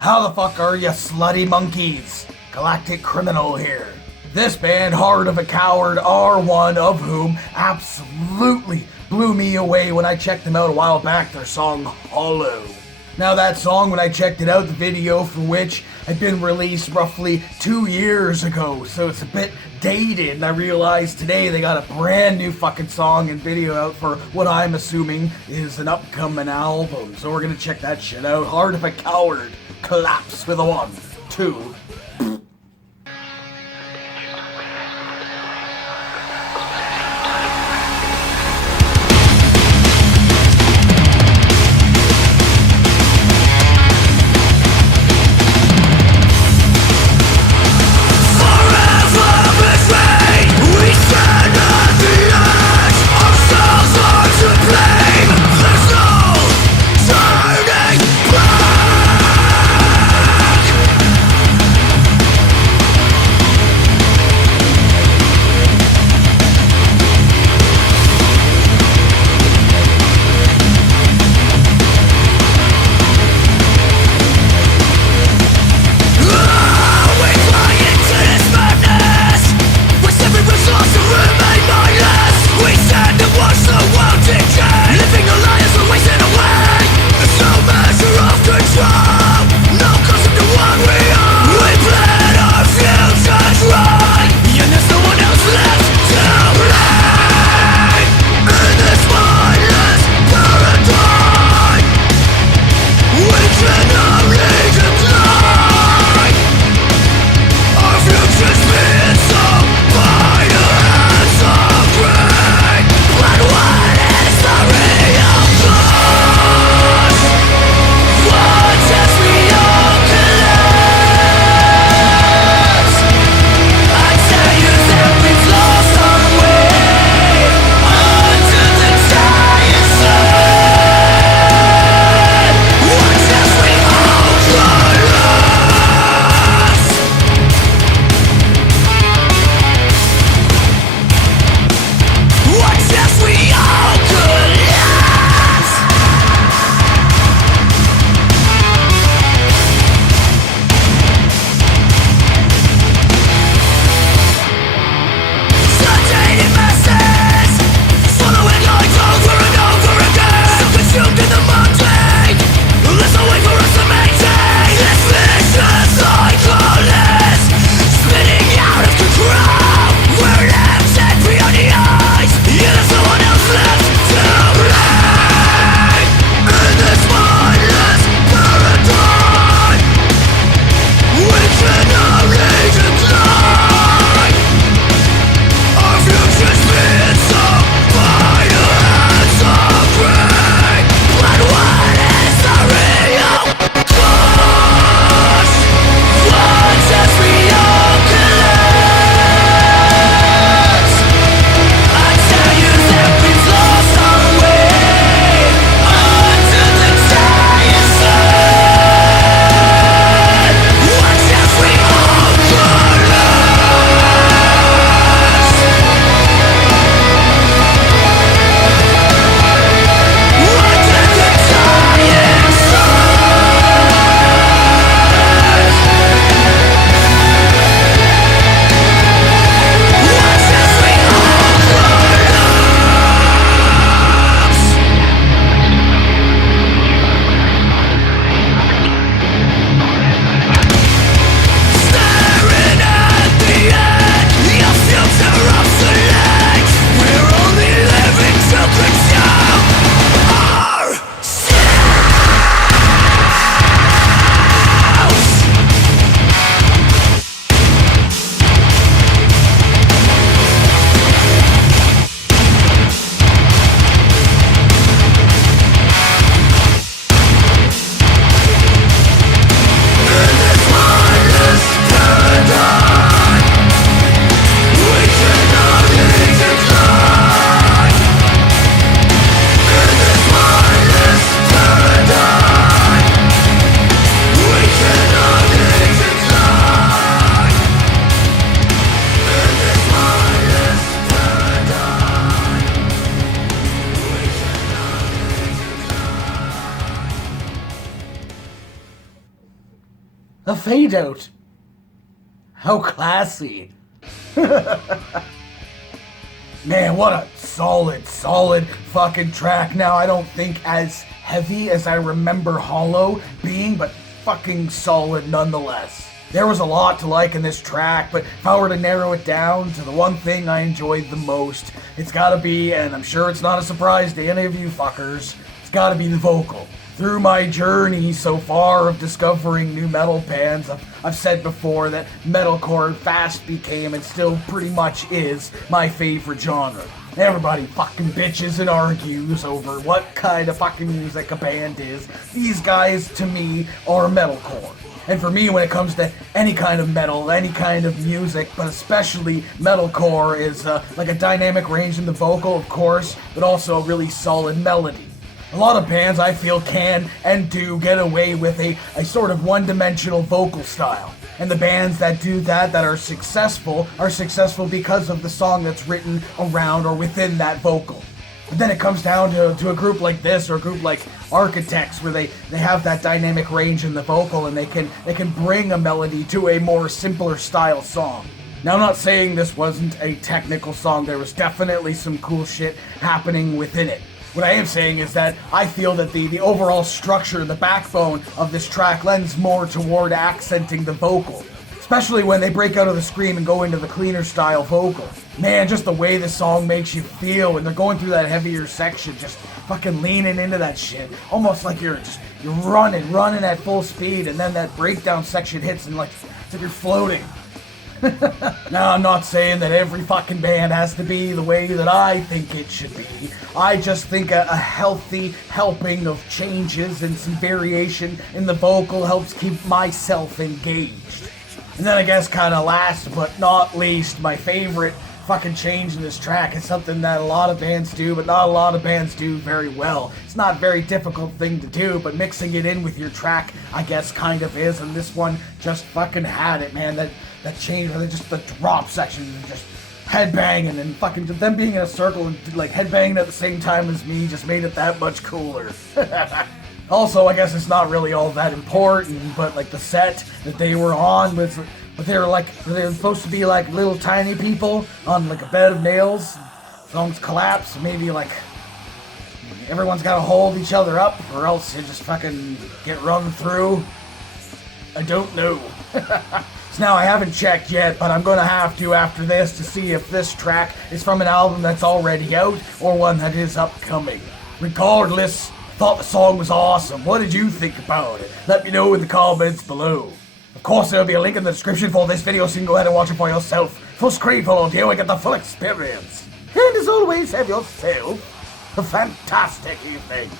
How the fuck are ya slutty monkeys? Galactic Criminal here. This band, Heart of a Coward, are one of whom absolutely blew me away when I checked them out a while back, their song Hollow. Now that song, when I checked it out, the video for which had been released roughly 2 years ago, so it's a bit dated, and I realized today they got a brand new fucking song and video out for what I'm assuming is an upcoming album, so we're gonna check that shit out. Heart of a Coward, Collapse with a 1, 2, fade out. How classy. Man, what a solid fucking track. Now, I don't think as heavy as I remember Hollow being, but fucking solid nonetheless. There was a lot to like in this track, but if I were to narrow it down to the one thing I enjoyed the most, it's gotta be, and I'm sure it's not a surprise to any of you fuckers, it's gotta be the vocal. Through my journey so far of discovering new metal bands, I've said before that metalcore fast became and still pretty much is my favorite genre. Everybody fucking bitches and argues over what kind of fucking music a band is. These guys, to me, are metalcore. And for me, when it comes to any kind of metal, any kind of music, but especially metalcore, is like a dynamic range in the vocal, of course, but also a really solid melody. A lot of bands, I feel, can and do get away with a sort of one-dimensional vocal style. And the bands that do that are successful because of the song that's written around or within that vocal. But then it comes down to a group like this or a group like Architects, where they have that dynamic range in the vocal and they can bring a melody to a more simpler style song. Now, I'm not saying this wasn't a technical song. There was definitely some cool shit happening within it. What I am saying is that I feel that the overall structure, the backbone of this track lends more toward accenting the vocal. Especially when they break out of the scream and go into the cleaner style vocal. Man, just the way the song makes you feel when they're going through that heavier section, just fucking leaning into that shit. Almost like you're running at full speed, and then that breakdown section hits and it's like you're floating. Now, I'm not saying that every fucking band has to be the way that I think it should be. I just think a healthy helping of changes and some variation in the vocal helps keep myself engaged. And then I guess kind of last but not least, my favorite fucking change in this track is something that a lot of bands do, but not a lot of bands do very well. It's not a very difficult thing to do, but mixing it in with your track, I guess, kind of is, and this one just fucking had it, man. That change, where just the drop section, and just headbanging, and fucking them being in a circle and like headbanging at the same time as me just made it that much cooler. Also, I guess it's not really all that important, but like the set that they were on was, but they were supposed to be like little tiny people on like a bed of nails. Songs collapse, maybe like everyone's gotta hold each other up, or else you just fucking get run through. I don't know. So now I haven't checked yet, but I'm gonna have to after this to see if this track is from an album that's already out or one that is upcoming. Regardless, thought the song was awesome. What did you think about it? Let me know in the comments below. Of course, there'll be a link in the description for this video, so you can go ahead and watch it for yourself. For Screamful Audio and get the full experience. And as always, have yourself a fantastic evening.